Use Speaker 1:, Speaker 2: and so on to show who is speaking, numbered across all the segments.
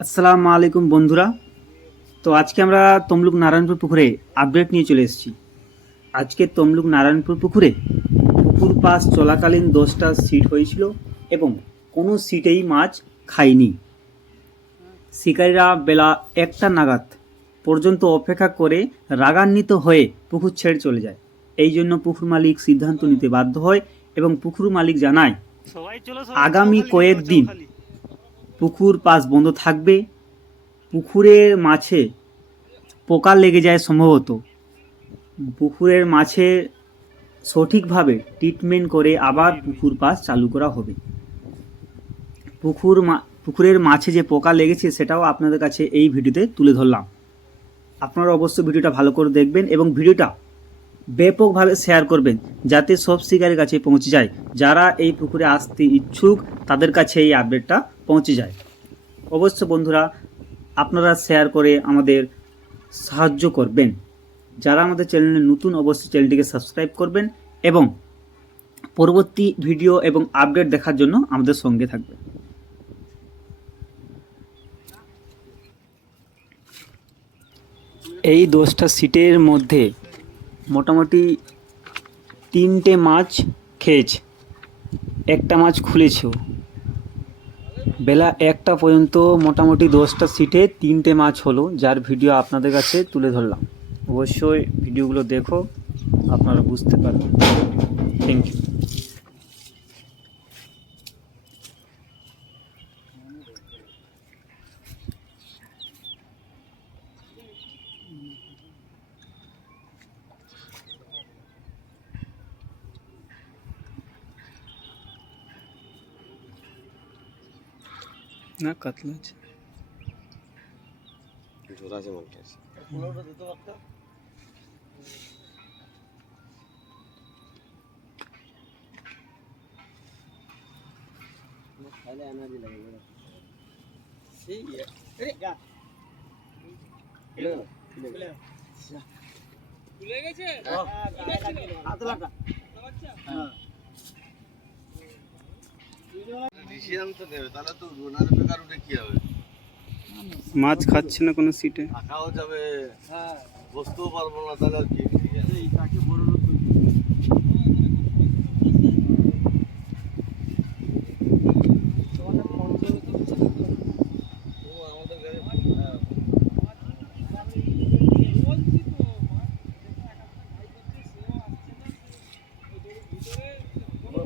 Speaker 1: আসসালামু আলাইকুম বন্ধুরা। তো আজকে আমরা তমলুক নারায়ণপুর পুকুরে আপডেট নিয়ে চলে এসেছি। আজকে তমলুক নারায়ণপুর পুকুরে পুকুর পাস চলাকালীন দশটা সিট হয়েছিল এবং কোনো সিটেই মাছ খায়নি। শিকারীরা বেলা একটা নাগাদ পর্যন্ত অপেক্ষা করে রাগান্বিত হয়ে পুকুর ছেড়ে চলে যায়। এই জন্য পুকুর মালিক সিদ্ধান্ত নিতে বাধ্য হয় এবং পুকুর মালিক জানায় আগামী কয়েকদিন পুকুর পাস বন্ধ থাকবে। পুকুরের মাছে পোকা লেগে যায় সম্ভবত। পুকুরের মাছে সঠিকভাবে ট্রিটমেন্ট করে আবার পুকুর পাস চালু করা হবে। পুকুর পুকুরের মাছে যে পোকা লেগেছে সেটাও আপনাদের কাছে এই ভিডিওতে তুলে ধরলাম। আপনারা অবশ্যই ভিডিওটা ভালো করে দেখবেন এবং ভিডিওটা ব্যাপকভাবে শেয়ার করবেন, যাতে সব শিকারের কাছে পৌঁছে যায়। যারা এই পুকুরে আসতে ইচ্ছুক, তাদের কাছে এই আপডেটটা পৌঁছে যায়। অবশ্য বন্ধুরা, আপনারা শেয়ার করে আমাদের সাহায্য করবেন। যারা আমাদের চ্যানেলে নতুন, অবশ্যই চ্যানেলটিকে সাবস্ক্রাইব করবেন এবং পরবর্তী ভিডিও এবং আপডেট দেখার জন্য আমাদের সঙ্গে থাকবেন। এই দশটা সিটের মধ্যে মোটামুটি তিনটে মাছ খেয়েছে। একটা মাছ খুলেছেও বেলা একটা পর্যন্ত মোটামুটি দশটা সিটে তিনটে মাছ হলো, যার ভিডিও আপনাদের কাছে তুলে ধরলাম। অবশ্যই ভিডিওগুলো দেখো আপনারা বুঝতে পারবেন। থ্যাংক ইউ না কাতলা আছে।
Speaker 2: ঝোলা আছে। মালটা আছে তাহলে তো রোনার বেকার উঠে কি হবে?
Speaker 1: মাছ খাচ্ছে না কোনো সিটে
Speaker 2: থাকাও যাবে। বসতেও পারব না তাহলে আর কি? ও আমাদের গাড়ি হ্যাঁ। তোমরা ফোন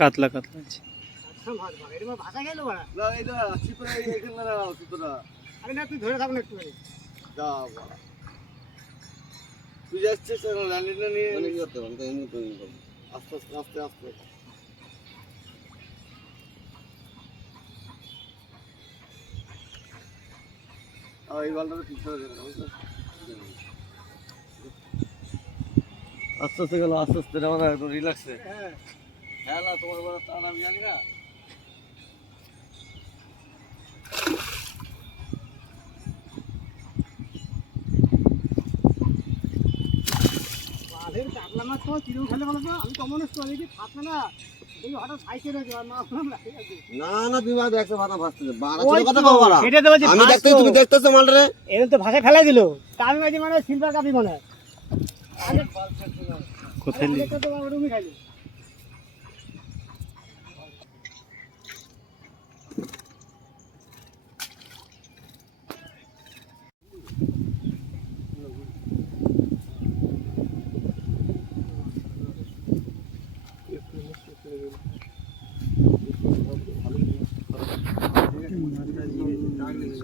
Speaker 2: কাতলা কাতলা
Speaker 1: কাতলা কাতলা আছে
Speaker 2: না এটা চিতরা এখানে না না চিতরা যা বাবা। তুই যাচ্ছিস ল্যান্ডিংটা নিয়ে করতে পারব আস্তে আস্তে আস্তে আস্তে। আর এই বালটা ঠিক করে আস্তে আস্তে গেল আস্তে আস্তে আমরা একটু রিল্যাক্সে হ্যাঁ। না তোমার বড় টান আমি জানি না। না না তুমি আর দেখতে ভাতা ভাসতেছে বাড়া ছিল কথা কও বাড়া আমি দেখতে তুমি দেখতেছো মালরে
Speaker 3: এর তো ভাষায় ফেলাই দিল। তা আমি মানে সিলভার কাপি মনে হয়
Speaker 1: কোথায়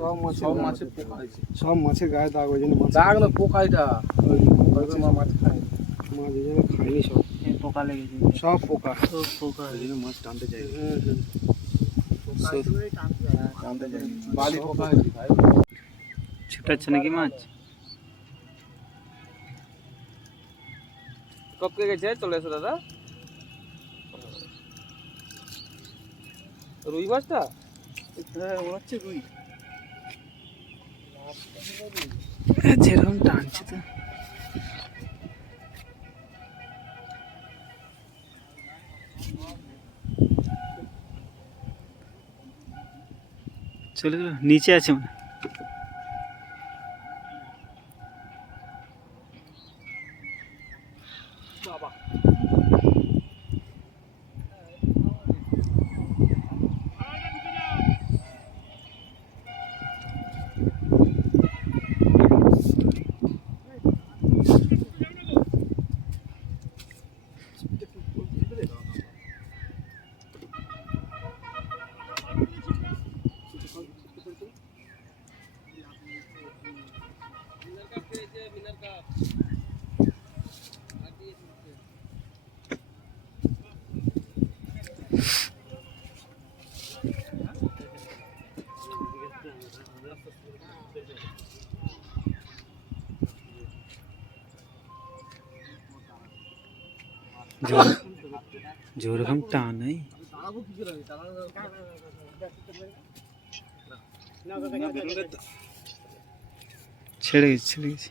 Speaker 2: সব মাছের
Speaker 4: সব
Speaker 2: দাগ।
Speaker 4: পোকা হয়েছে।
Speaker 2: সব মাছের গায়ে দাগ ওই জন্য মাছ
Speaker 4: দাগ না পোকা এটা মাছ খায়
Speaker 2: মাছ জন্য খায়নি সব।
Speaker 1: পোকা লেগেছে
Speaker 2: সব পোকা।
Speaker 1: তো পোকা।
Speaker 2: জন্য মাছ টানতে চাই।
Speaker 4: টানতে যায় বালি পোকা হয়েছে ভাই।
Speaker 1: ছুটাচ্ছে নাকি মাছ?
Speaker 4: টপকে গেছে? চলে এসো দাদা। রুই মাছটা?
Speaker 2: হ্যাঁ মনে হচ্ছে রুই।
Speaker 1: যেরকম টানছে তো। চলে গেল নিচে আছে মনে যেরকম টান এই ছেড়ে গেছে ছেড়ে গেছে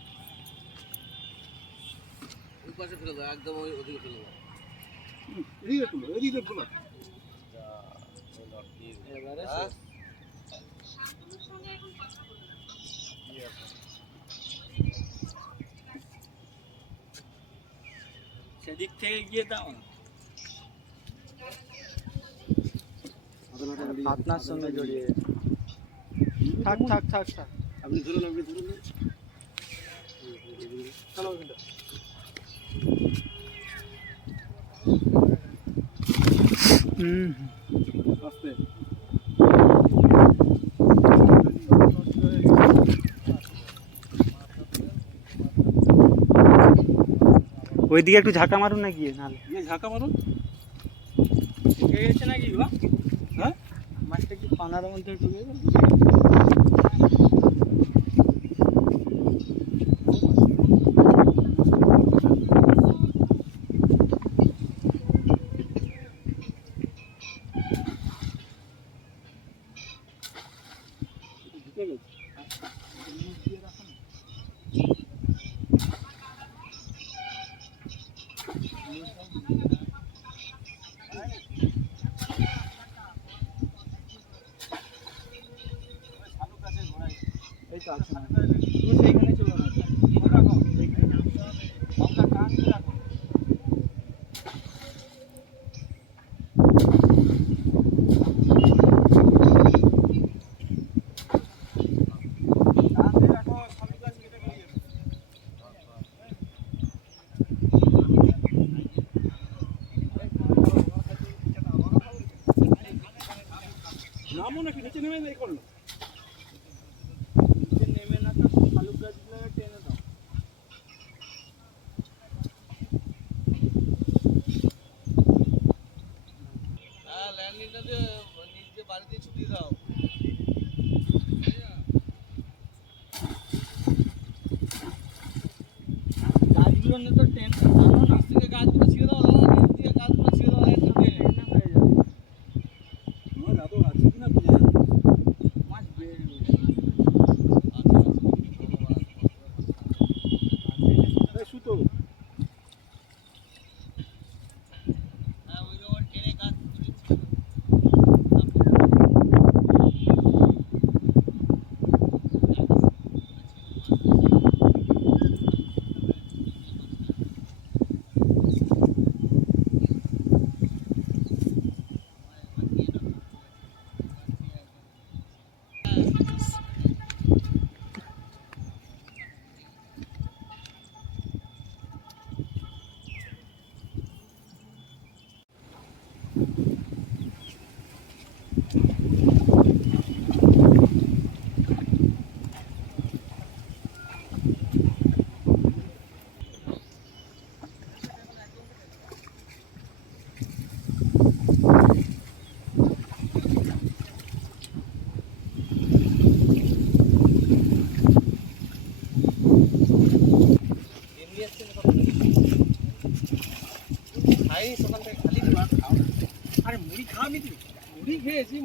Speaker 2: আমাকে ছিপটা দিন
Speaker 4: একদম ওই ওদিকে ফেলে দাও
Speaker 2: এদিকে তুলো এদিকে তুলো
Speaker 4: এবারে
Speaker 1: সেদিক থেকে গিয়ে দাও না
Speaker 2: আপনার সঙ্গে জড়িয়ে
Speaker 3: থাক থাক থাক থাক
Speaker 2: আপনি ধরুন আপনি ধরুন
Speaker 1: হুম
Speaker 2: আস্তে
Speaker 1: ওইদিকে একটু ঝাঁকা মারুন না গিয়ে নাহলে।
Speaker 2: ঝাঁকা মারুন।
Speaker 3: ঢুকে গেছে নাকি
Speaker 2: হ্যাঁ?
Speaker 3: মাছটা কি পানার মধ্যে ঢুকে গেল?
Speaker 2: ঢুকে গেছে
Speaker 3: এই তো আছে তুমি সেইখানে চলো না রাখো আমরা কান দিয়ে রাখো কান দিয়ে রাখো সামনে গাছ কেটে গেলে
Speaker 2: নামো নাকি নিচে নেমে এই করল
Speaker 3: নিচে নেমে না তো শালুক গাছ
Speaker 5: নেই সকাল থেকে খালি দিবা খাও না। আরে মুড়ি খাওয়াবি তুই মুড়ি খেয়েছি